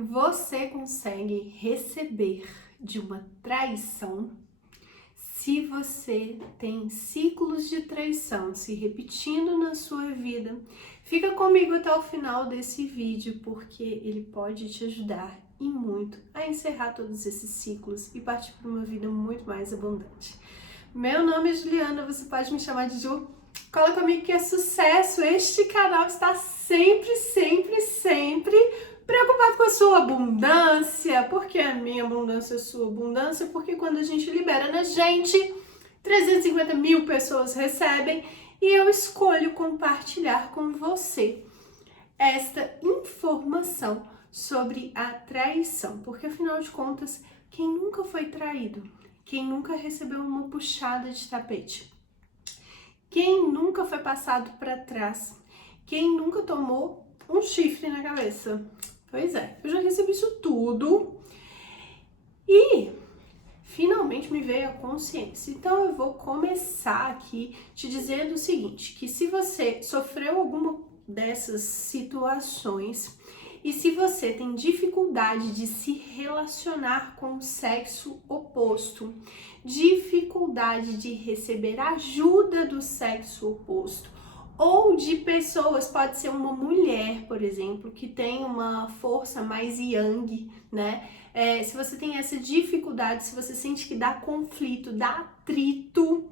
Você consegue receber de uma traição se você tem ciclos de traição se repetindo na sua vida. Fica comigo até o final desse vídeo, porque ele pode te ajudar e muito a encerrar todos esses ciclos e partir para uma vida muito mais abundante. Meu nome é Juliana, você pode me chamar de Ju. Cola comigo que é sucesso! Este canal está sempre preocupado com a sua abundância. Por que a minha abundância é a sua abundância? Porque quando a gente libera na gente, 350 mil pessoas recebem e eu escolho compartilhar com você esta informação sobre a traição. Porque afinal de contas, quem nunca foi traído? Quem nunca recebeu uma puxada de tapete? Quem nunca foi passado para trás? Quem nunca tomou um chifre na cabeça? Pois é, eu já recebi isso tudo e finalmente me veio a consciência. Então eu vou começar aqui te dizendo o seguinte, que se você sofreu alguma dessas situações e se você tem dificuldade de se relacionar com o sexo oposto, dificuldade de receber ajuda do sexo oposto, ou de pessoas, pode ser uma mulher, por exemplo, que tem uma força mais yang, né? Se você tem essa dificuldade, se você sente que dá conflito, dá atrito,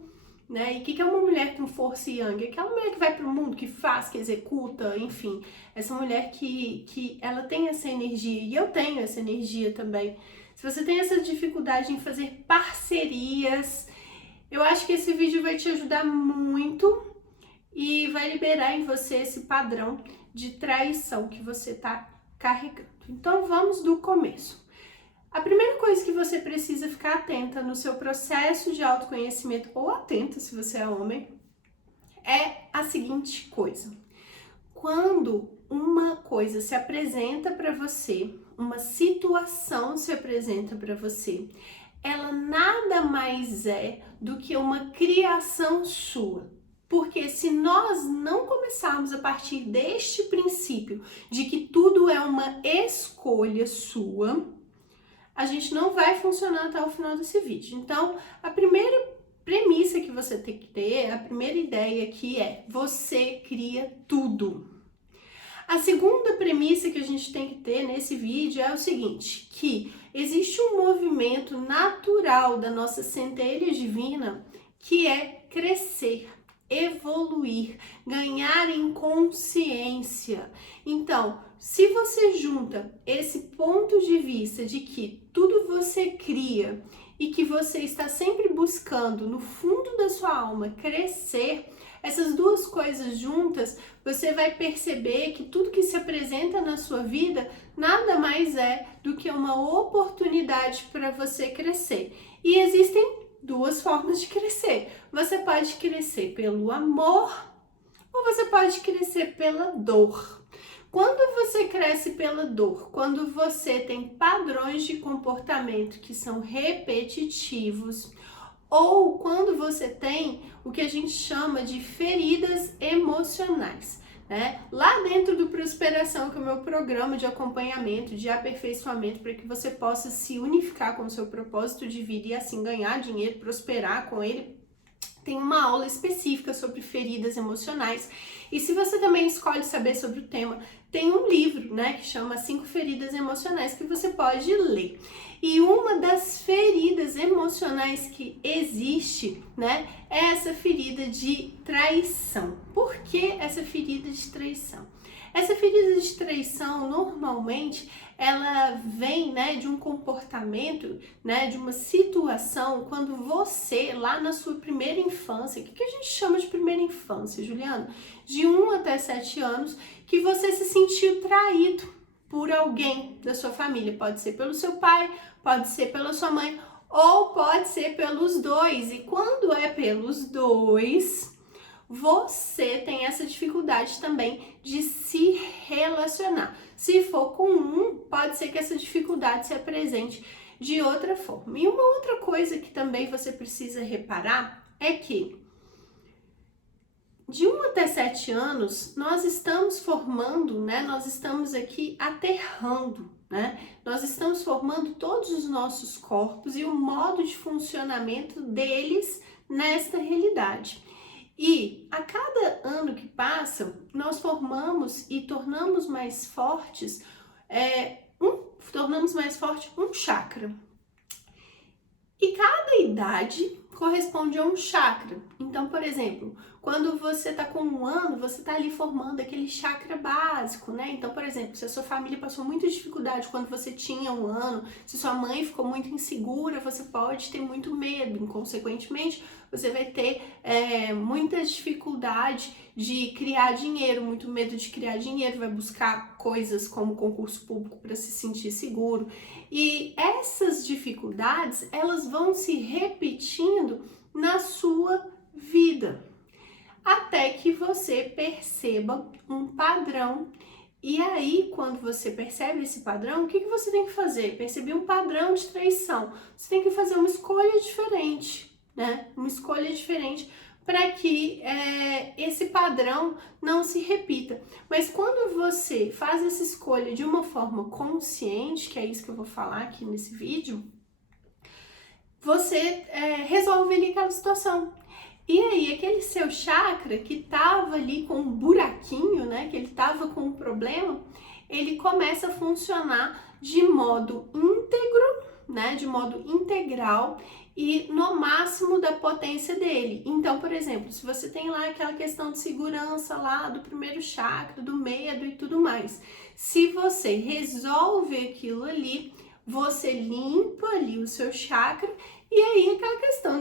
né? E o que é uma mulher com força yang? Aquela mulher que vai pro mundo, que faz, que executa, enfim. Essa mulher que ela tem essa energia, e eu tenho essa energia também. Se você tem essa dificuldade em fazer parcerias, eu acho que esse vídeo vai te ajudar muito e vai liberar em você esse padrão de traição que você está carregando. Então vamos do começo. A primeira coisa que você precisa ficar atenta no seu processo de autoconhecimento, ou atenta se você é homem, é a seguinte coisa. Quando uma coisa se apresenta para você, uma situação se apresenta para você, ela nada mais é do que uma criação sua. Porque se nós não começarmos a partir deste princípio de que tudo é uma escolha sua, a gente não vai funcionar até o final desse vídeo. Então, a primeira premissa que você tem que ter, a primeira ideia aqui é: você cria tudo. A segunda premissa que a gente tem que ter nesse vídeo é o seguinte, que existe um movimento natural da nossa centelha divina que é crescer, evoluir, ganhar em consciência. Então, se você junta esse ponto de vista de que tudo você cria e que você está sempre buscando no fundo da sua alma crescer, essas duas coisas juntas, você vai perceber que tudo que se apresenta na sua vida nada mais é do que uma oportunidade para você crescer. E existem duas formas de crescer. Você pode crescer pelo amor ou você pode crescer pela dor. Quando você cresce pela dor, quando você tem padrões de comportamento que são repetitivos, ou quando você tem o que a gente chama de feridas emocionais, né? Lá dentro do Prosperação, que é o meu programa de acompanhamento, de aperfeiçoamento, para que você possa se unificar com o seu propósito de vida e assim ganhar dinheiro, prosperar com ele, tem uma aula específica sobre feridas emocionais. E se você também escolhe saber sobre o tema, tem um livro, né, que chama 5 Feridas Emocionais, que você pode ler. E uma das feridas emocionais que existe, né, é essa ferida de traição. Por que essa ferida de traição? Essa ferida de traição, normalmente, ela vem, né, de um comportamento, né, de uma situação, quando você, lá na sua primeira infância, o que a gente chama de primeira infância, Juliana? De 1 até 7 anos, que você se sentiu traído por alguém da sua família. Pode ser pelo seu pai, pode ser pela sua mãe, ou pode ser pelos dois. E quando é pelos dois, você tem essa dificuldade também de se relacionar. Se for com um, pode ser que essa dificuldade se apresente de outra forma. E uma outra coisa que também você precisa reparar é que de 1 até 7 anos, nós estamos formando, né? Nós estamos aqui aterrando, né? Nós estamos formando todos os nossos corpos e o modo de funcionamento deles nesta realidade. E a cada ano que passa, nós formamos e tornamos mais fortes, tornamos mais forte um chakra. E cada idade corresponde a um chakra. Então, por exemplo, quando você tá com 1 ano, você tá ali formando aquele chakra básico, né? Então, por exemplo, se a sua família passou muita dificuldade quando você tinha 1 ano, se sua mãe ficou muito insegura, você pode ter muito medo. Consequentemente, você vai ter muita dificuldade de criar dinheiro, muito medo de criar dinheiro, vai buscar coisas como concurso público para se sentir seguro. E essas dificuldades, elas vão se repetindo na sua vida, até que você perceba um padrão. E aí, quando você percebe esse padrão, o que você tem que fazer? Perceber um padrão de traição. Você tem que fazer uma escolha diferente, né? Uma escolha diferente para que esse padrão não se repita. Mas quando você faz essa escolha de uma forma consciente, que é isso que eu vou falar aqui nesse vídeo, você resolve ali aquela situação. E aí, aquele seu chakra que tava ali com um buraquinho, né, que ele tava com um problema, ele começa a funcionar de modo íntegro, né, de modo integral e no máximo da potência dele. Então, por exemplo, se você tem lá aquela questão de segurança lá do primeiro chakra, do medo e tudo mais, se você resolve aquilo ali, você limpa ali o seu chakra. E aí, aquela questão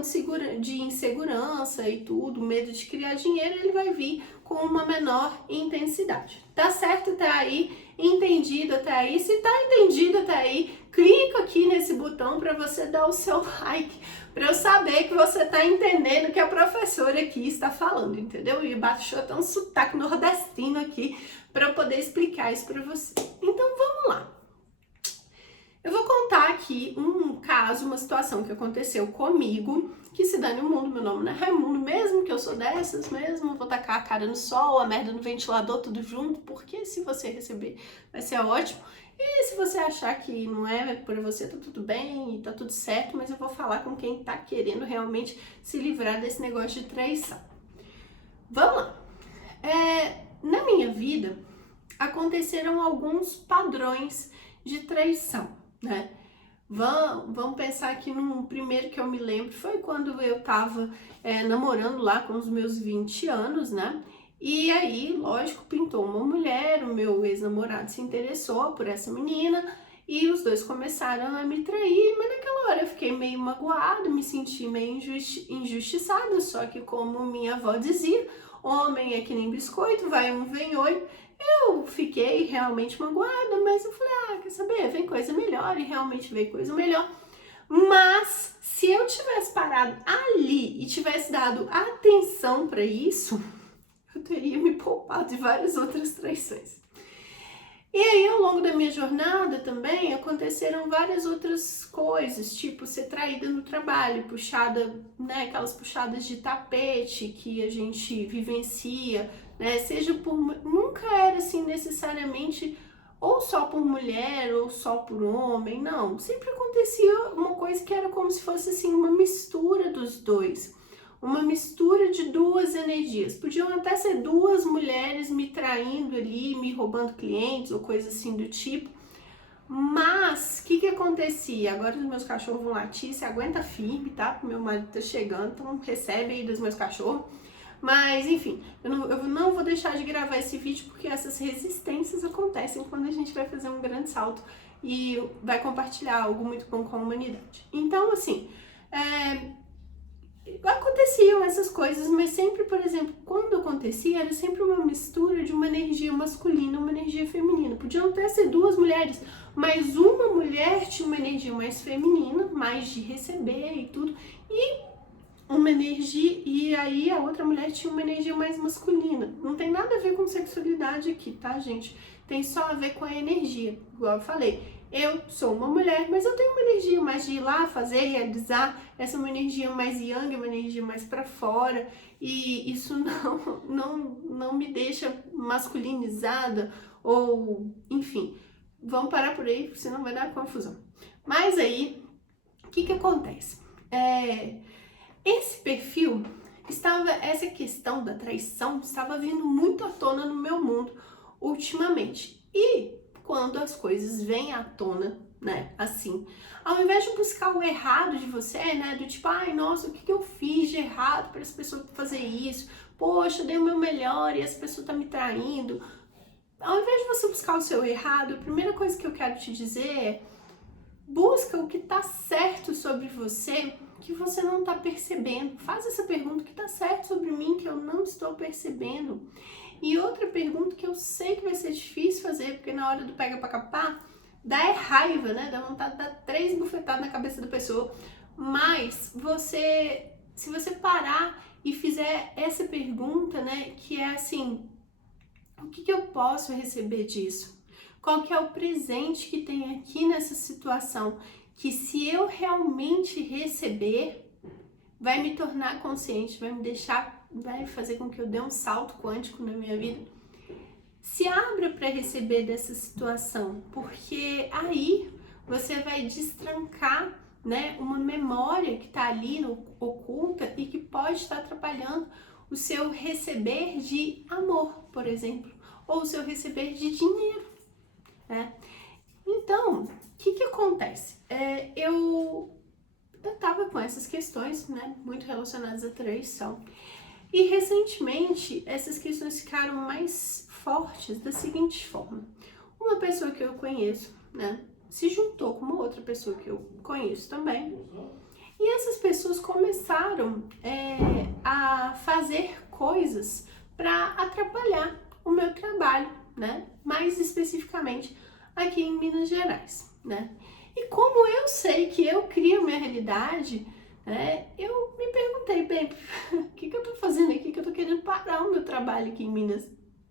de insegurança e tudo, medo de criar dinheiro, ele vai vir com uma menor intensidade. Tá certo? Tá aí? Entendido até aí? Se tá entendido até aí, clica aqui nesse botão para você dar o seu like, para eu saber que você tá entendendo o que a professora aqui está falando, entendeu? E baixou até um sotaque nordestino aqui para eu poder explicar isso para você. Então, vamos lá. Eu vou contar aqui um caso, uma situação que aconteceu comigo, que se dane o mundo, meu nome não é Raimundo mesmo, que eu sou dessas mesmo, vou tacar a cara no sol, a merda no ventilador, tudo junto, porque se você receber vai ser ótimo. E se você achar que não é por você, tá tudo bem, tá tudo certo, mas eu vou falar com quem tá querendo realmente se livrar desse negócio de traição. Vamos lá. Na minha vida, aconteceram alguns padrões de traição, né? Vamos pensar aqui no primeiro que eu me lembro, foi quando eu tava namorando lá com os meus 20 anos, né? E aí, lógico, pintou uma mulher, o meu ex-namorado se interessou por essa menina e os dois começaram a me trair, mas naquela hora eu fiquei meio magoada, me senti meio injustiçada, só que como minha avó dizia, homem é que nem biscoito, vai um, vem oito. Eu fiquei realmente magoada, mas eu falei, quer saber, vem coisa melhor, e realmente veio coisa melhor. Mas se eu tivesse parado ali e tivesse dado atenção para isso, eu teria me poupado de várias outras traições. E aí, ao longo da minha jornada também, aconteceram várias outras coisas, tipo ser traída no trabalho, puxada, né, aquelas puxadas de tapete que a gente vivencia, né, seja por... Nunca era assim necessariamente ou só por mulher ou só por homem, não. Sempre acontecia uma coisa que era como se fosse assim uma mistura dos dois. Uma mistura de duas energias. Podiam até ser duas mulheres me traindo ali, me roubando clientes ou coisa assim do tipo. Mas, o que acontecia? Agora os meus cachorros vão latir, se aguenta firme, tá? Porque meu marido tá chegando, então recebe aí dos meus cachorros. Mas, enfim, eu não vou deixar de gravar esse vídeo porque essas resistências acontecem quando a gente vai fazer um grande salto e vai compartilhar algo muito bom com a humanidade. Então, assim, aconteciam essas coisas, mas sempre, por exemplo, quando acontecia, era sempre uma mistura de uma energia masculina e uma energia feminina. Podiam até ser duas mulheres, mas uma mulher tinha uma energia mais feminina, mais de receber e tudo, e uma energia, e aí a outra mulher tinha uma energia mais masculina. Não tem nada a ver com sexualidade aqui, tá, gente? tem só a ver com a energia, igual eu falei. Eu sou uma mulher, mas eu tenho uma energia mais de ir lá, fazer, realizar. Essa é uma energia mais yang, uma energia mais para fora. E isso não me deixa masculinizada ou, enfim. Vamos parar por aí, senão vai dar confusão. Mas aí, o que acontece? Esse perfil essa questão da traição estava vindo muito à tona no meu mundo ultimamente. E quando as coisas vêm à tona, né, assim, ao invés de buscar o errado de você, né, do tipo, ai, nossa, o que eu fiz de errado para essa pessoa fazer isso? Poxa, eu dei o meu melhor e essa pessoa tá me traindo. Ao invés de você buscar o seu errado, a primeira coisa que eu quero te dizer é: busca o que tá certo sobre você que você não tá percebendo. Faz essa pergunta: o que tá certo sobre mim que eu não estou percebendo? E outra pergunta que eu sei que vai ser difícil fazer, porque na hora do pega pra capar, dá raiva, né? Dá vontade de dar 3 bufetadas na cabeça da pessoa. Mas se você parar e fizer essa pergunta, né, que é assim: o que eu posso receber disso? Qual que é o presente que tem aqui nessa situação? Que se eu realmente receber, vai me tornar consciente, vai fazer com que eu dê um salto quântico na minha vida. Se abra para receber dessa situação, porque aí você vai destrancar, né, uma memória que está ali oculta e que pode estar atrapalhando o seu receber de amor, por exemplo, ou o seu receber de dinheiro, né? Então, o que acontece? Eu tava com essas questões, né, muito relacionadas à traição. E recentemente, essas questões ficaram mais fortes da seguinte forma: uma pessoa que eu conheço, né, se juntou com uma outra pessoa que eu conheço também, e essas pessoas começaram a fazer coisas para atrapalhar o meu trabalho, né, mais especificamente aqui em Minas Gerais, né. E como eu sei que eu crio minha realidade, né, eu me perguntei: bem, o que eu tô fazendo aqui, que eu tô querendo parar o meu trabalho aqui em Minas,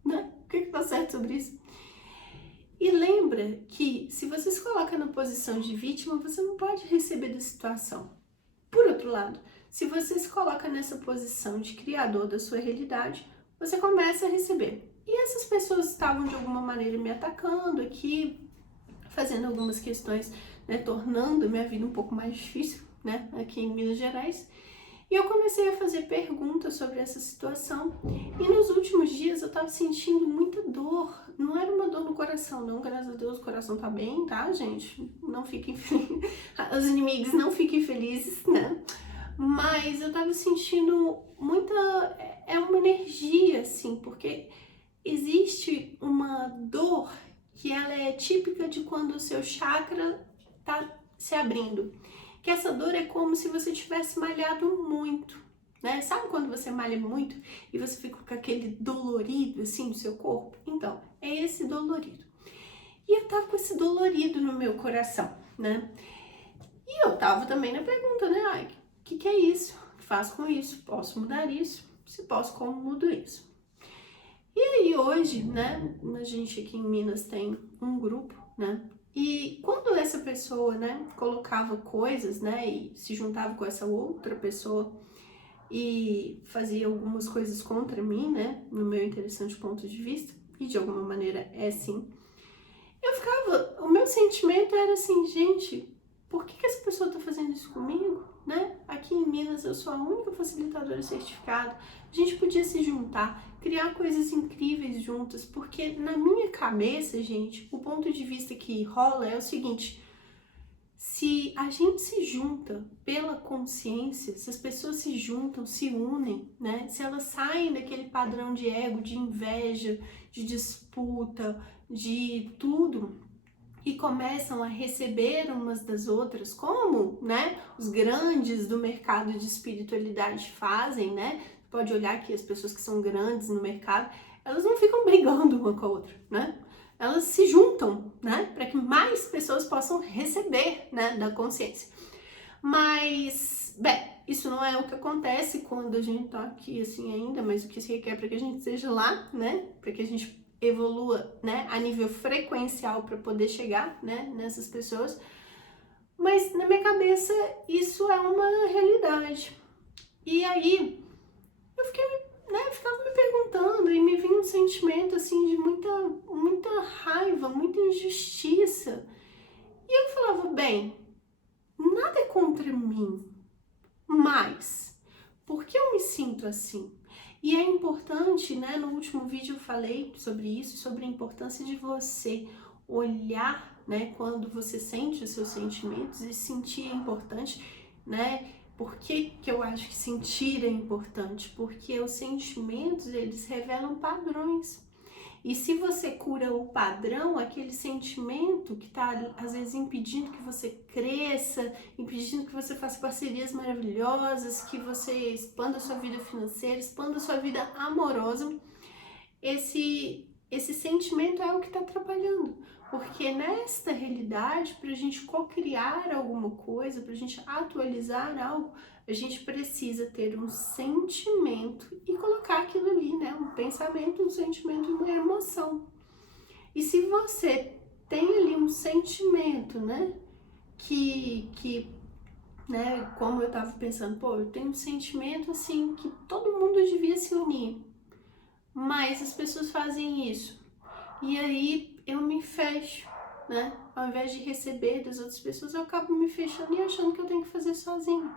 né? O que tá certo sobre isso? E lembra que se você se coloca na posição de vítima, você não pode receber da situação. Por outro lado, se você se coloca nessa posição de criador da sua realidade, você começa a receber. E essas pessoas estavam de alguma maneira me atacando aqui, fazendo algumas questões, né, tornando minha vida um pouco mais difícil, né, aqui em Minas Gerais. E eu comecei a fazer perguntas sobre essa situação. E nos últimos dias eu tava sentindo muita dor. Não era uma dor no coração, não. Graças a Deus o coração tá bem, tá, gente? Não fiquem felizes. Os inimigos não fiquem felizes, né? Mas eu tava sentindo muita... uma energia, assim, porque existe uma dor que ela é típica de quando o seu chakra tá se abrindo. Que essa dor é como se você tivesse malhado muito, né? Sabe quando você malha muito e você fica com aquele dolorido assim no seu corpo? Então, é esse dolorido. E eu tava com esse dolorido no meu coração, né? E eu tava também na pergunta, né? Ai, o que é isso? O que faço com isso? Posso mudar isso? Se posso, como mudo isso? E aí hoje, né, a gente aqui em Minas tem um grupo, né? E quando essa pessoa, né, colocava coisas, né, e se juntava com essa outra pessoa e fazia algumas coisas contra mim, né, no meu interessante ponto de vista, e de alguma maneira é assim, o meu sentimento era assim: gente, por que essa pessoa tá fazendo isso comigo, né? Aqui em Minas eu sou a única facilitadora certificada, a gente podia se juntar, criar coisas incríveis juntas, porque na minha cabeça, gente, o ponto de vista que rola é o seguinte: se a gente se junta pela consciência, se as pessoas se juntam, se unem, né? Se elas saem daquele padrão de ego, de inveja, de disputa, de tudo, e começam a receber umas das outras, como, né, os grandes do mercado de espiritualidade fazem, né? Pode olhar que as pessoas que são grandes no mercado, elas não ficam brigando uma com a outra, né? Elas se juntam, né, para que mais pessoas possam receber, né, da consciência. Mas, bem, isso não é o que acontece quando a gente tá aqui assim ainda, mas o que se requer para que a gente seja lá, né, para que a gente evolua, né, a nível frequencial para poder chegar, né, nessas pessoas. Mas na minha cabeça isso é uma realidade. E aí eu fiquei, né, ficava me perguntando e me vinha um sentimento assim de muita raiva, muita injustiça. E eu falava, bem, nada é contra mim, mas por que eu me sinto assim? E é importante, né, no último vídeo eu falei sobre isso, sobre a importância de você olhar, né, quando você sente os seus sentimentos e sentir é importante, né? Por que que eu acho que sentir é importante? Porque os sentimentos, eles revelam padrões. E se você cura o padrão, aquele sentimento que está às vezes impedindo que você cresça, impedindo que você faça parcerias maravilhosas, que você expanda a sua vida financeira, expanda a sua vida amorosa, esse sentimento é o que está atrapalhando. Porque nesta realidade, para a gente co-criar alguma coisa, para a gente atualizar algo, a gente precisa ter um sentimento e colocar aquilo ali, né? Um pensamento, um sentimento e uma emoção. E se você tem ali um sentimento, né? Né? Como eu tava pensando, pô, eu tenho um sentimento assim que todo mundo devia se unir, mas as pessoas fazem isso. E aí eu me fecho, né? Ao invés de receber das outras pessoas, eu acabo me fechando e achando que eu tenho que fazer sozinho.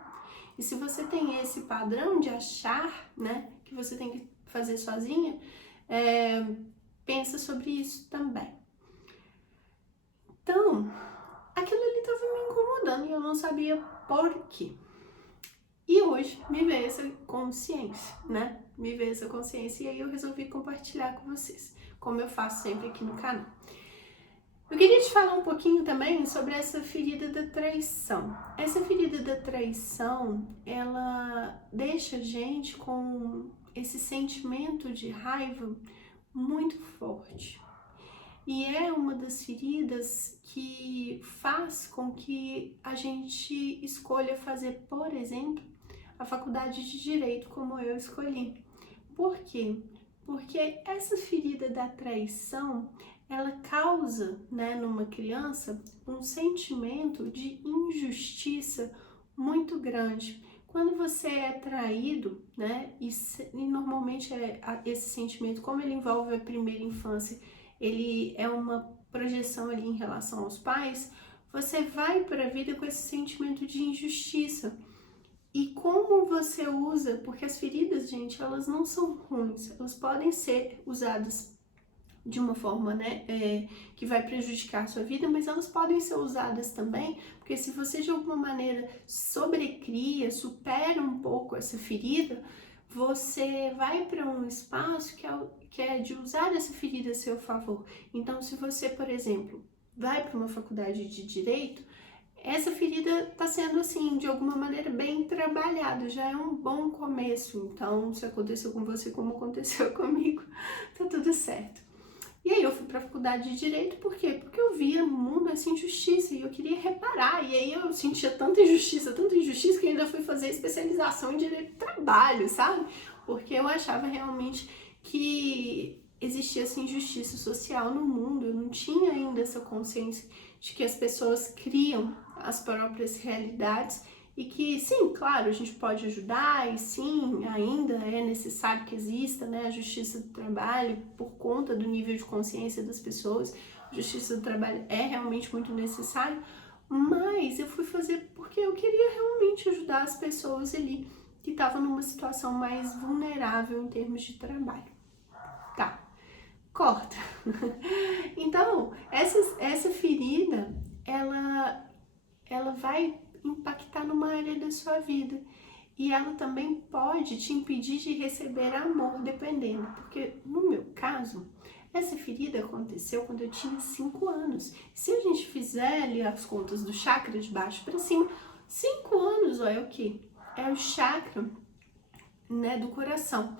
E se você tem esse padrão de achar, né, que você tem que fazer sozinha, pensa sobre isso também. Então, aquilo ali estava me incomodando e eu não sabia por quê. E hoje me veio essa consciência, né? Me veio essa consciência e aí eu resolvi compartilhar com vocês, como eu faço sempre aqui no canal. Eu queria te falar um pouquinho também sobre essa ferida da traição. Essa ferida da traição, ela deixa a gente com esse sentimento de raiva muito forte. E é uma das feridas que faz com que a gente escolha fazer, por exemplo, a faculdade de Direito como eu escolhi. Por quê? Porque essa ferida da traição, ela causa, né, numa criança um sentimento de injustiça muito grande. Quando você é traído, né, e normalmente esse sentimento, como ele envolve a primeira infância, ele é uma projeção ali em relação aos pais, você vai para a vida com esse sentimento de injustiça. E como você usa, porque as feridas, gente, elas não são ruins, elas podem ser usadas de uma forma, né, que vai prejudicar a sua vida, mas elas podem ser usadas também, porque se você de alguma maneira sobrecria, supera um pouco essa ferida, você vai para um espaço que é de usar essa ferida a seu favor. Então, se você, por exemplo, vai para uma faculdade de Direito, essa ferida está sendo, assim, de alguma maneira bem trabalhada, já é um bom começo. Então, se aconteceu com você como aconteceu comigo, tá tudo certo. E aí eu fui para a faculdade de Direito, por quê? Porque eu via no mundo essa injustiça e eu queria reparar. E aí eu sentia tanta injustiça que eu ainda fui fazer especialização em Direito do Trabalho, sabe? Porque eu achava realmente que existia essa injustiça social no mundo. Eu não tinha ainda essa consciência de que as pessoas criam as próprias realidades e que, sim, claro, a gente pode ajudar e sim, ainda é necessário que exista, né, a justiça do trabalho por conta do nível de consciência das pessoas. A justiça do trabalho é realmente muito necessário, mas eu fui fazer porque eu queria realmente ajudar as pessoas ali que estavam numa situação mais vulnerável em termos de trabalho. Tá, corta. Então, essa ferida, ela vai impactar numa área da sua vida e ela também pode te impedir de receber amor, dependendo, porque no meu caso, essa ferida aconteceu quando eu tinha 5 anos. Se a gente fizer ali as contas do chakra de baixo para cima, 5 anos, ó, é o quê? É o chakra, né, do coração.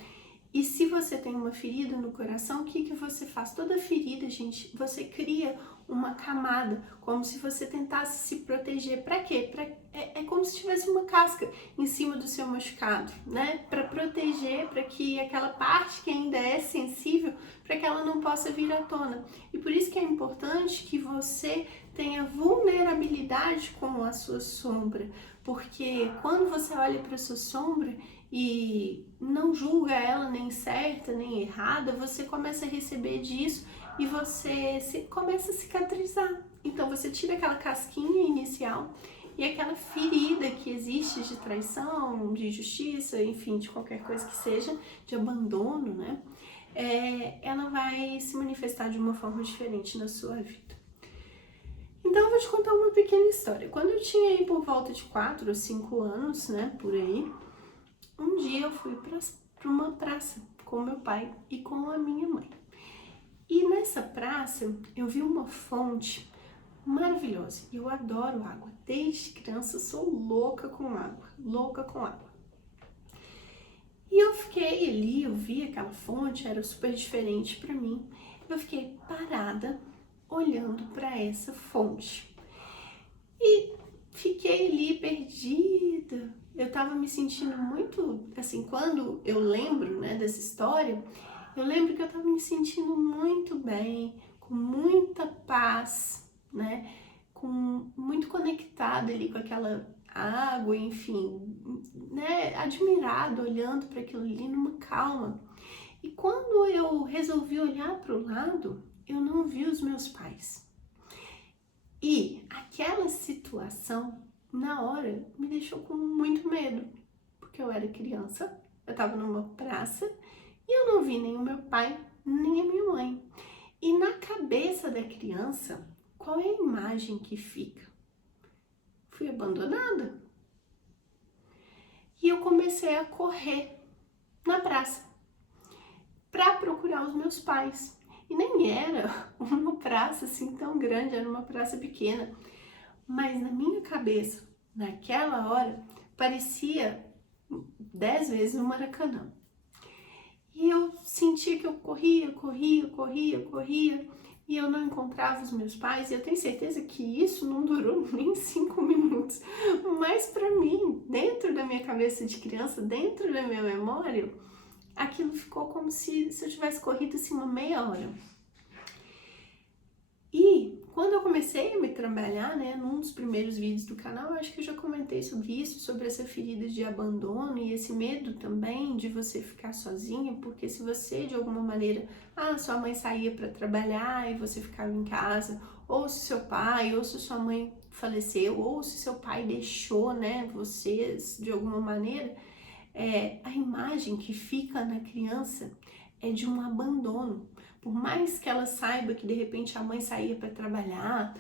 E se você tem uma ferida no coração, o que você faz? Toda ferida, gente, você cria uma camada, como se você tentasse se proteger. Para quê? É como se tivesse uma casca em cima do seu machucado, né? Para proteger, para que aquela parte que ainda é sensível, para que ela não possa vir à tona. E por isso que é importante que você tenha vulnerabilidade com a sua sombra, porque quando você olha para a sua sombra e não julga ela nem certa nem errada, você começa a receber disso e você começa a cicatrizar. Então você tira aquela casquinha inicial e aquela ferida que existe de traição, de injustiça, enfim, de qualquer coisa que seja, de abandono, né? Ela vai se manifestar de uma forma diferente na sua vida. Então eu vou te contar uma pequena história. Quando eu tinha aí por volta de 4 ou 5 anos, né, por aí, um dia eu fui para uma praça com meu pai e com a minha mãe. E nessa praça eu vi uma fonte maravilhosa. Eu adoro água. Desde criança eu sou louca com água, louca com água. E eu fiquei ali, eu vi aquela fonte, era super diferente para mim. Eu fiquei parada olhando para essa fonte. E fiquei ali perdida. Eu tava me sentindo muito, assim, quando eu lembro, né, dessa história, eu lembro que eu tava me sentindo muito bem, com muita paz, né, muito conectada ali com aquela água, enfim, né, admirada, olhando para aquilo ali numa calma. E quando eu resolvi olhar para o lado, eu não vi os meus pais. E aquela situação, na hora, me deixou com muito medo, porque eu era criança, eu estava numa praça e eu não vi nem o meu pai, nem a minha mãe. E na cabeça da criança, qual é a imagem que fica? Fui abandonada. E eu comecei a correr na praça para procurar os meus pais. E nem era uma praça assim tão grande, era uma praça pequena. Mas na minha cabeça, naquela hora, parecia 10 vezes um Maracanã. E eu sentia que eu corria, e eu não encontrava os meus pais. E eu tenho certeza que isso não durou nem 5 minutos. Mas para mim, dentro da minha cabeça de criança, dentro da minha memória, aquilo ficou como se eu tivesse corrido assim uma meia hora. E quando eu comecei a me trabalhar, né, num dos primeiros vídeos do canal, eu acho que eu já comentei sobre isso, sobre essa ferida de abandono e esse medo também de você ficar sozinha, porque se você de alguma maneira, sua mãe saía para trabalhar e você ficava em casa, ou se seu pai, ou se sua mãe faleceu, ou se seu pai deixou, né, vocês de alguma maneira, a imagem que fica na criança é de um abandono. Por mais que ela saiba que de repente a mãe saía para trabalhar,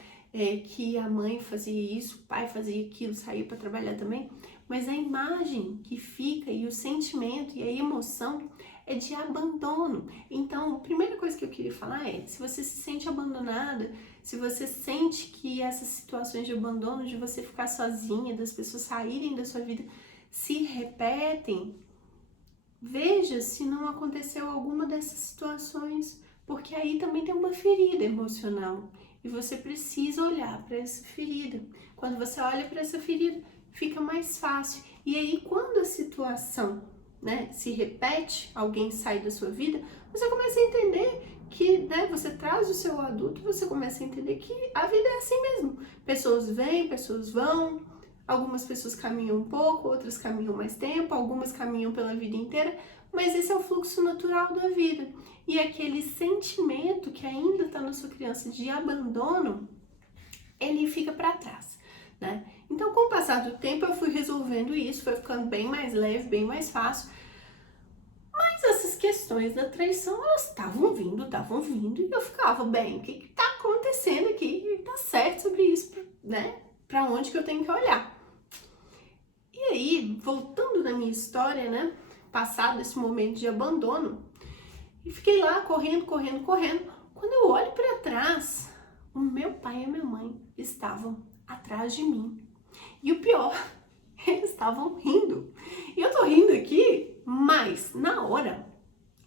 que a mãe fazia isso, o pai fazia aquilo, saía para trabalhar também, mas a imagem que fica e o sentimento e a emoção é de abandono. Então, a primeira coisa que eu queria falar é, se você se sente abandonada, se você sente que essas situações de abandono, de você ficar sozinha, das pessoas saírem da sua vida, se repetem, veja se não aconteceu alguma dessas situações, porque aí também tem uma ferida emocional e você precisa olhar para essa ferida. Quando você olha para essa ferida, fica mais fácil. E aí, quando a situação, né, se repete, alguém sai da sua vida, você começa a entender que, né, você traz o seu adulto, você começa a entender que a vida é assim mesmo. Pessoas vêm, pessoas vão. Algumas pessoas caminham um pouco, outras caminham mais tempo, algumas caminham pela vida inteira, mas esse é o fluxo natural da vida. E aquele sentimento que ainda está na sua criança de abandono, ele fica para trás, né? Então, com o passar do tempo, eu fui resolvendo isso, foi ficando bem mais leve, bem mais fácil. Mas essas questões da traição, elas estavam vindo, e eu ficava, bem, o que está acontecendo aqui? O que está certo sobre isso, né? Para onde que eu tenho que olhar? E aí, voltando na minha história, né, passado esse momento de abandono, e fiquei lá correndo. Quando eu olho para trás, o meu pai e a minha mãe estavam atrás de mim. E o pior, eles estavam rindo. E eu tô rindo aqui, mas na hora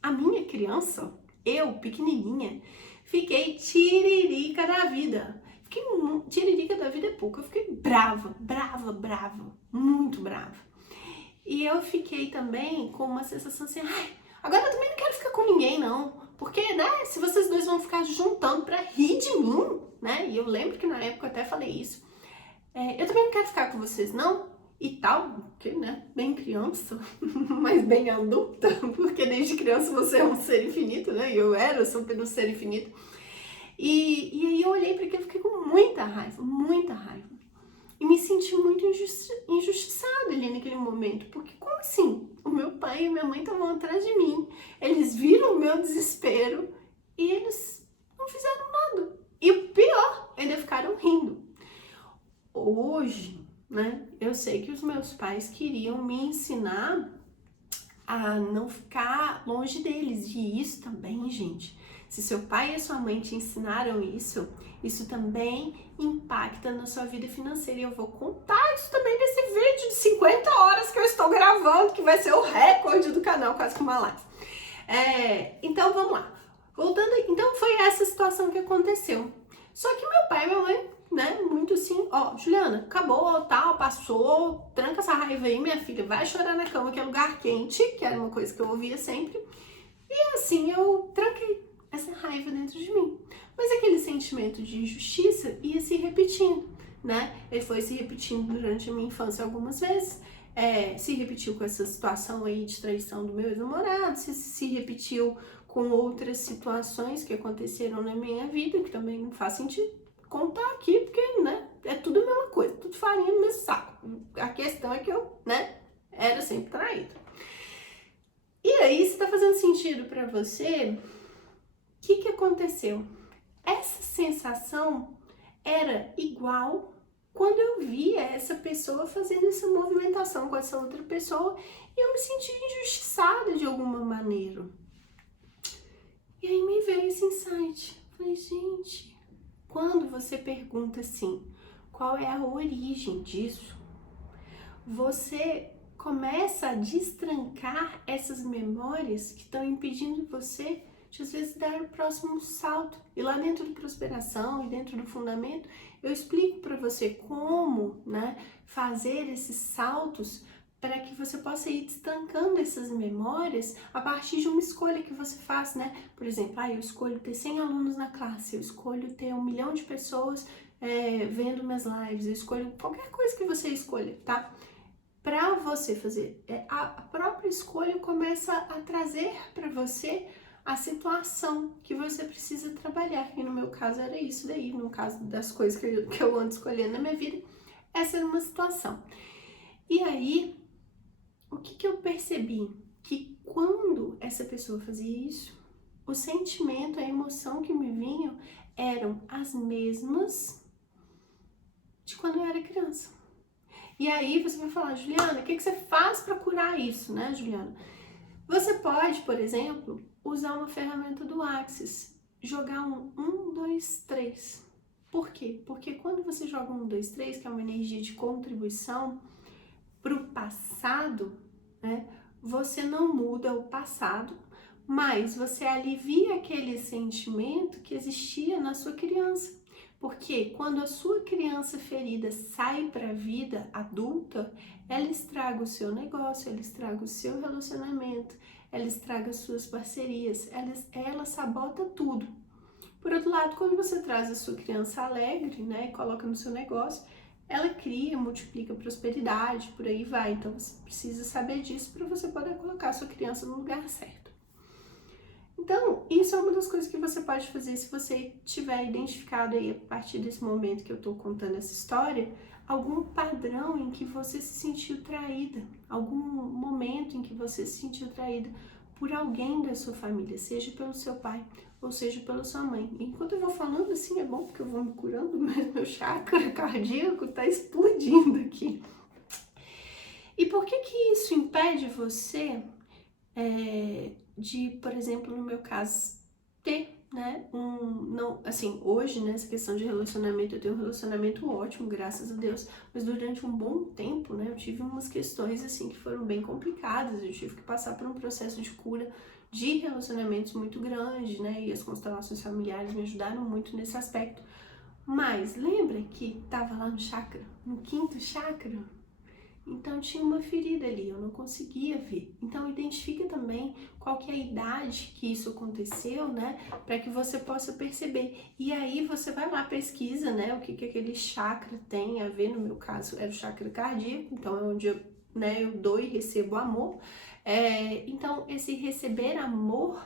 A minha criança, eu, pequenininha, fiquei tiririca da vida. Tiririca da vida é pouco, eu fiquei brava, muito brava. E eu fiquei também com uma sensação assim, ai, agora eu também não quero ficar com ninguém não, porque, né, se vocês dois vão ficar juntando pra rir de mim, né, e eu lembro que na época eu até falei isso, eu também não quero ficar com vocês não, e tal, porque, né, bem criança, mas bem adulta, porque desde criança você é um ser infinito, né, e eu era super um ser infinito. E aí eu olhei para aquilo e fiquei com muita raiva. E me senti muito injustiçada ali naquele momento, porque como assim? O meu pai e a minha mãe estavam atrás de mim, eles viram o meu desespero e eles não fizeram nada. E o pior, ainda ficaram rindo. Hoje, né, eu sei que os meus pais queriam me ensinar a não ficar longe deles. E isso também, gente, se seu pai e a sua mãe te ensinaram isso, isso também impacta na sua vida financeira. E eu vou contar isso também nesse vídeo de 50 horas que eu estou gravando, que vai ser o recorde do canal, quase que uma live. Então, vamos lá. Voltando, então foi essa situação que aconteceu. Só que meu pai e minha mãe, né, muito assim, ó, Juliana, acabou, tal, passou, tranca essa raiva aí, minha filha, vai chorar na cama, que é lugar quente, que era uma coisa que eu ouvia sempre. E assim, eu tranquei essa raiva dentro de mim. Mas aquele sentimento de injustiça ia se repetindo, né? Ele foi se repetindo durante a minha infância algumas vezes. Se repetiu com essa situação aí de traição do meu ex-namorado, se repetiu com outras situações que aconteceram na minha vida, que também não faz sentido contar aqui, porque, né, é tudo a mesma coisa, tudo farinha no mesmo saco. A questão é que eu, né, era sempre traída. E aí, se tá fazendo sentido pra você, o que aconteceu? Essa sensação era igual quando eu via essa pessoa fazendo essa movimentação com essa outra pessoa e eu me sentia injustiçada de alguma maneira. E aí me veio esse insight. Falei, gente, quando você pergunta assim, qual é a origem disso, você começa a destrancar essas memórias que estão impedindo você de, às vezes, dar o próximo salto. E lá dentro do Prosperação e dentro do Fundamento, eu explico para você como, né, fazer esses saltos para que você possa ir destancando essas memórias a partir de uma escolha que você faz, né? Por exemplo, eu escolho ter 100 alunos na classe, eu escolho ter 1 milhão de pessoas vendo minhas lives, eu escolho qualquer coisa que você escolha, tá? Para você fazer, a própria escolha começa a trazer para você a situação que você precisa trabalhar. E no meu caso era isso daí, no caso das coisas que eu ando escolhendo na minha vida, essa era uma situação. E aí, o que eu percebi? Que quando essa pessoa fazia isso, o sentimento, a emoção que me vinham eram as mesmas de quando eu era criança. E aí você vai falar, Juliana, o que você faz para curar isso, né, Juliana? Você pode, por exemplo, usar uma ferramenta do Axis, jogar um 1, 2, 3. Por quê? Porque quando você joga um 1, 2, 3, que é uma energia de contribuição para o passado, né, você não muda o passado, mas você alivia aquele sentimento que existia na sua criança. Porque quando a sua criança ferida sai para a vida adulta, ela estraga o seu negócio, ela estraga o seu relacionamento, ela estraga as suas parcerias, ela sabota tudo. Por outro lado, quando você traz a sua criança alegre, né, e coloca no seu negócio, ela cria, multiplica prosperidade, por aí vai. Então você precisa saber disso para você poder colocar a sua criança no lugar certo. Então, isso é uma das coisas que você pode fazer se você tiver identificado aí, a partir desse momento que eu tô contando essa história, algum padrão em que você se sentiu traída, algum momento em que você se sentiu traída por alguém da sua família, seja pelo seu pai ou seja pela sua mãe. Enquanto eu vou falando assim, é bom porque eu vou me curando, mas meu chakra cardíaco tá explodindo aqui. E por que isso impede você de, por exemplo, no meu caso, ter, né, não, assim, hoje, nessa questão de relacionamento, eu tenho um relacionamento ótimo, graças a Deus, mas durante um bom tempo, né, eu tive umas questões, assim, que foram bem complicadas, eu tive que passar por um processo de cura de relacionamentos muito grande, né? E as constelações familiares me ajudaram muito nesse aspecto. Mas lembra que tava lá no chakra, no quinto chakra? Então tinha uma ferida ali, eu não conseguia ver. Então identifica também qual que é a idade que isso aconteceu, né? Para que você possa perceber. E aí você vai lá, pesquisa, né? O que que aquele chakra tem a ver. No meu caso era o chakra cardíaco, então é onde eu dou e recebo amor. Então esse receber amor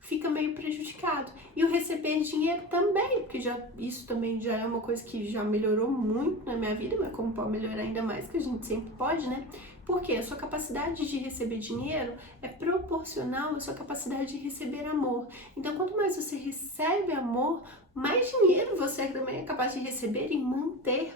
fica meio prejudicado. E o receber dinheiro também, porque isso também já é uma coisa que já melhorou muito na minha vida, mas como pode melhorar ainda mais, que a gente sempre pode, né? Porque a sua capacidade de receber dinheiro é proporcional à sua capacidade de receber amor. Então, quanto mais você recebe amor, mais dinheiro você também é capaz de receber e manter.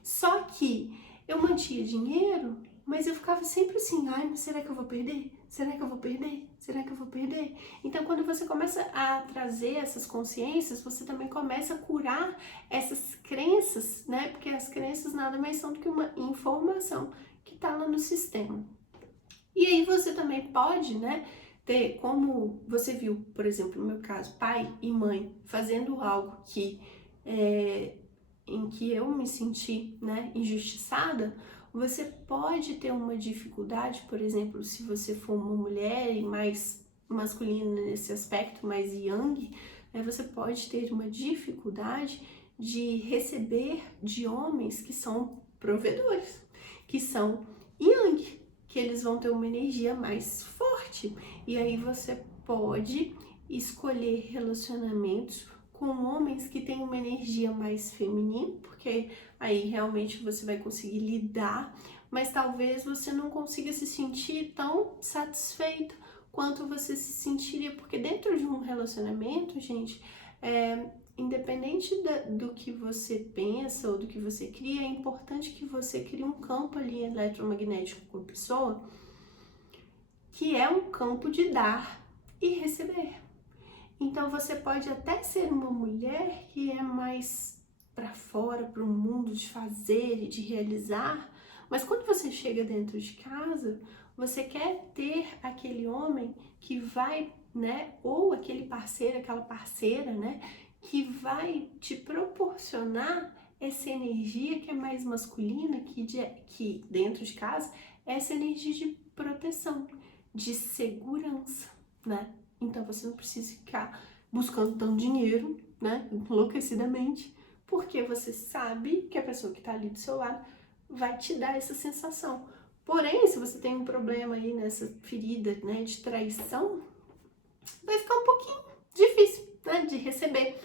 Só que eu mantinha dinheiro, mas eu ficava sempre assim, ai, mas será que eu vou perder? Será que eu vou perder? Será que eu vou perder? Então, quando você começa a trazer essas consciências, você também começa a curar essas crenças, né? Porque as crenças nada mais são do que uma informação que está lá no sistema. E aí você também pode, né, ter, como você viu, por exemplo, no meu caso, pai e mãe fazendo algo em que eu me senti, né, injustiçada. Você pode ter uma dificuldade, por exemplo, se você for uma mulher e mais masculina nesse aspecto, mais yang, né, você pode ter uma dificuldade de receber de homens que são provedores, que são yang, que eles vão ter uma energia mais forte. E aí você pode escolher relacionamentos com homens que têm uma energia mais feminina, porque aí realmente você vai conseguir lidar, mas talvez você não consiga se sentir tão satisfeito quanto você se sentiria, porque dentro de um relacionamento, gente, independente do que você pensa ou do que você cria, é importante que você crie um campo ali eletromagnético com a pessoa, que é um campo de dar e receber. Então você pode até ser uma mulher que é mais para fora, para o mundo de fazer e de realizar, mas quando você chega dentro de casa, você quer ter aquele homem que vai, né, ou aquele parceiro, aquela parceira, né, que vai te proporcionar essa energia que é mais masculina, que dentro de casa, é essa energia de proteção, de segurança, né? Então você não precisa ficar buscando tanto dinheiro, né, enlouquecidamente, porque você sabe que a pessoa que está ali do seu lado vai te dar essa sensação. Porém, se você tem um problema aí nessa ferida, né, de traição, vai ficar um pouquinho difícil, né, de receber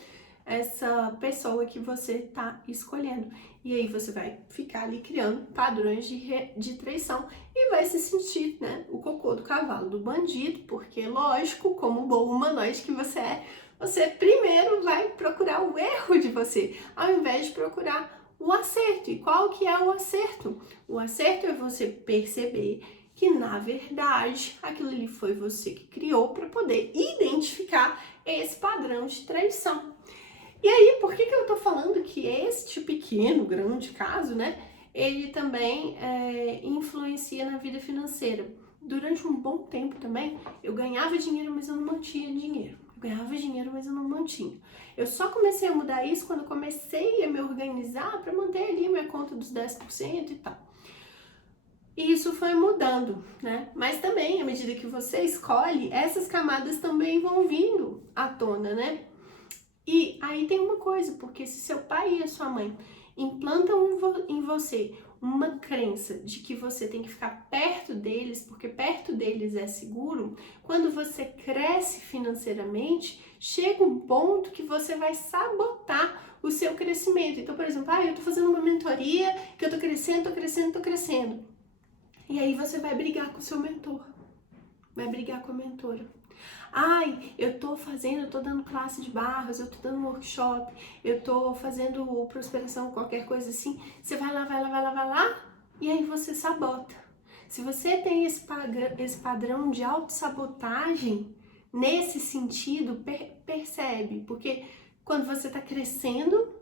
essa pessoa que você tá escolhendo. E aí você vai ficar ali criando padrões de traição e vai se sentir, né, o cocô do cavalo do bandido, porque lógico, como bom humanoide que você primeiro vai procurar o erro de você, ao invés de procurar o acerto. E qual que é o acerto? O acerto é você perceber que, na verdade, aquilo ali foi você que criou para poder identificar esse padrão de traição. E aí, por que eu tô falando que este pequeno, grande caso, né, ele também influencia na vida financeira? Durante um bom tempo também, eu ganhava dinheiro, mas eu não mantinha dinheiro. Eu ganhava dinheiro, mas eu não mantinha. Eu só comecei a mudar isso quando eu comecei a me organizar para manter ali a minha conta dos 10% e tal. E isso foi mudando, né? Mas também, à medida que você escolhe, essas camadas também vão vindo à tona, né? E aí tem uma coisa, porque se seu pai e a sua mãe implantam em você uma crença de que você tem que ficar perto deles, porque perto deles é seguro, quando você cresce financeiramente, chega um ponto que você vai sabotar o seu crescimento. Então, por exemplo, eu tô fazendo uma mentoria, que eu tô crescendo. E aí você vai brigar com o seu mentor, vai brigar com a mentora. Eu tô dando classe de barras, eu tô dando workshop, eu tô fazendo prosperação, qualquer coisa assim. Você vai lá, e aí você sabota. Se você tem esse padrão de autossabotagem, nesse sentido, percebe, porque quando você tá crescendo,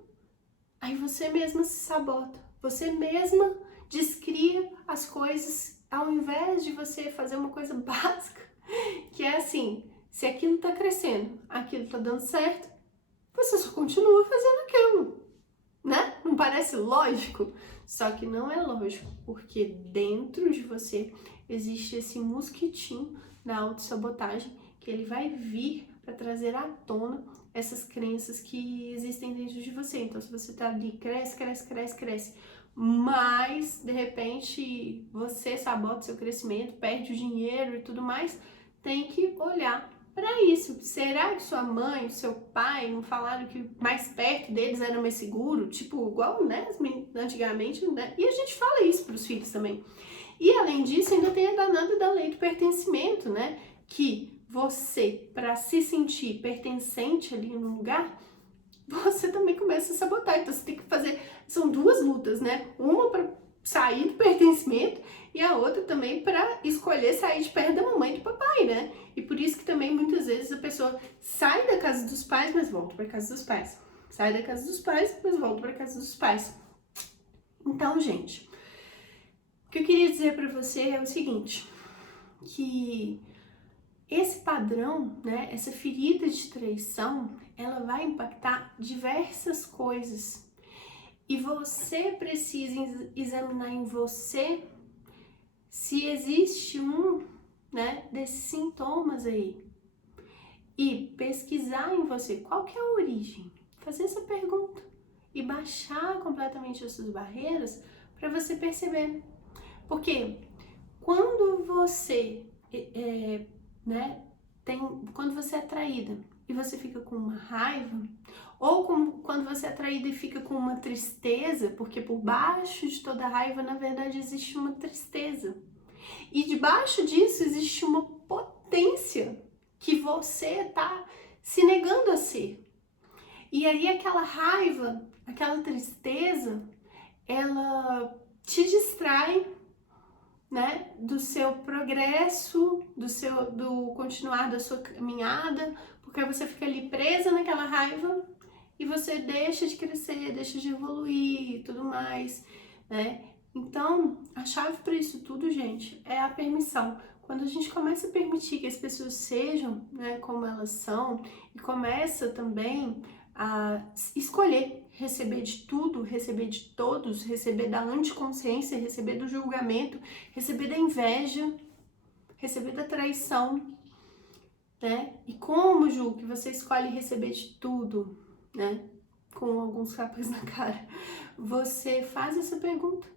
aí você mesma se sabota, você mesma descria as coisas, ao invés de você fazer uma coisa básica, Que é assim, se aquilo tá crescendo, aquilo tá dando certo, você só continua fazendo aquilo, né? Não parece lógico? Só que não é lógico, porque dentro de você existe esse mosquitinho da autossabotagem que ele vai vir para trazer à tona essas crenças que existem dentro de você. Então, se você tá ali, cresce, mas de repente você sabota seu crescimento, perde o dinheiro e tudo mais, tem que olhar para isso. Será que sua mãe, seu pai não falaram que mais perto deles era mais seguro? Tipo, igual, né, antigamente, né? E a gente fala isso para os filhos também. E além disso, ainda tem a danada da lei do pertencimento, né? Que você, para se sentir pertencente ali no lugar, você também começa a sabotar. Então você tem que fazer, são duas lutas, né? Uma para sair do pertencimento e a outra também para escolher sair de perto da mamãe e do papai, né? E por isso que também muitas vezes a pessoa sai da casa dos pais, mas volta para casa dos pais. Sai da casa dos pais, mas volta para casa dos pais. Então, gente, o que eu queria dizer para você é o seguinte, que esse padrão, né, essa ferida de traição, ela vai impactar diversas coisas. E você precisa examinar em você se existe né, desses sintomas aí. E pesquisar em você qual que é a origem. Fazer essa pergunta. E baixar completamente essas barreiras para você perceber. Porque quando você né, quando você é traída e você fica com uma raiva, ou quando você é traída e fica com uma tristeza, porque por baixo de toda raiva, na verdade, existe uma tristeza. E debaixo disso existe uma potência que você tá se negando a ser. E aí aquela raiva, aquela tristeza, ela te distrai, né, do seu progresso, do continuar da sua caminhada, porque você fica ali presa naquela raiva e você deixa de crescer, deixa de evoluir e tudo mais, né? Então, a chave para isso tudo, gente, é a permissão. Quando a gente começa a permitir que as pessoas sejam, né, como elas são, e começa também a escolher receber de tudo, receber de todos, receber da anticonsciência, receber do julgamento, receber da inveja, receber da traição, né? E como, Ju, que você escolhe receber de tudo, né? Com alguns tapas na cara. Você faz essa pergunta,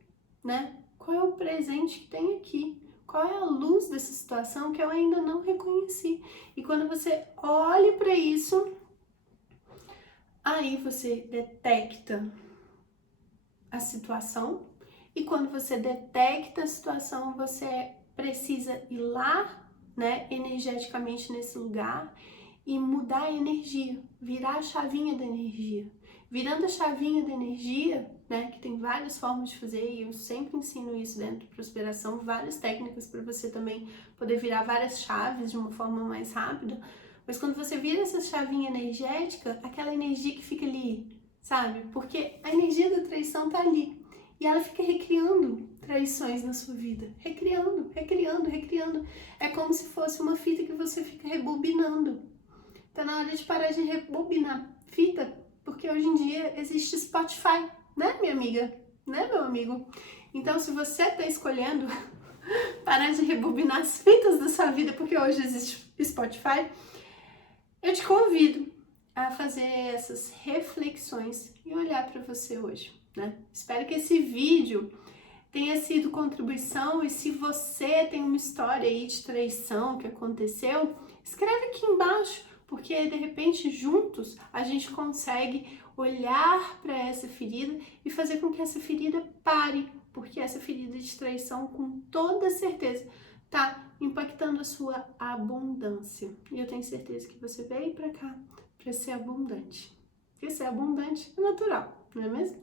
né? Qual é o presente que tem aqui? Qual é a luz dessa situação que eu ainda não reconheci? E quando você olha para isso, aí você detecta a situação, e quando você detecta a situação, você precisa ir lá, né, energeticamente nesse lugar e mudar a energia, virar a chavinha da energia. Virando a chavinha da energia, né, que tem várias formas de fazer, e eu sempre ensino isso dentro da Prosperação, várias técnicas para você também poder virar várias chaves de uma forma mais rápida. Mas quando você vira essa chavinha energética, aquela energia que fica ali, sabe? Porque a energia da traição tá ali. E ela fica recriando traições na sua vida. Recriando. É como se fosse uma fita que você fica rebobinando. Tá na hora de parar de rebobinar fita, porque hoje em dia existe Spotify, né, minha amiga? Né, meu amigo? Então, se você tá escolhendo parar de rebobinar as fitas da sua vida, porque hoje existe Spotify, eu te convido a fazer essas reflexões e olhar para você hoje, né? Espero que esse vídeo tenha sido contribuição, e se você tem uma história aí de traição que aconteceu, escreve aqui embaixo, porque de repente juntos a gente consegue olhar para essa ferida e fazer com que essa ferida pare, porque essa ferida de traição, com toda certeza, tá impactando a sua abundância. E eu tenho certeza que você veio para cá para ser abundante. Porque ser abundante é natural, não é mesmo?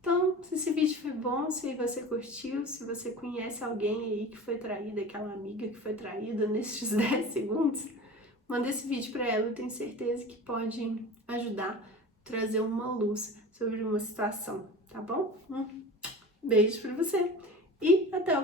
Então, se esse vídeo foi bom, se você curtiu, se você conhece alguém aí que foi traída, aquela amiga que foi traída nesses 10 segundos, manda esse vídeo para ela, eu tenho certeza que pode ajudar a trazer uma luz sobre uma situação, tá bom? Beijo para você e até o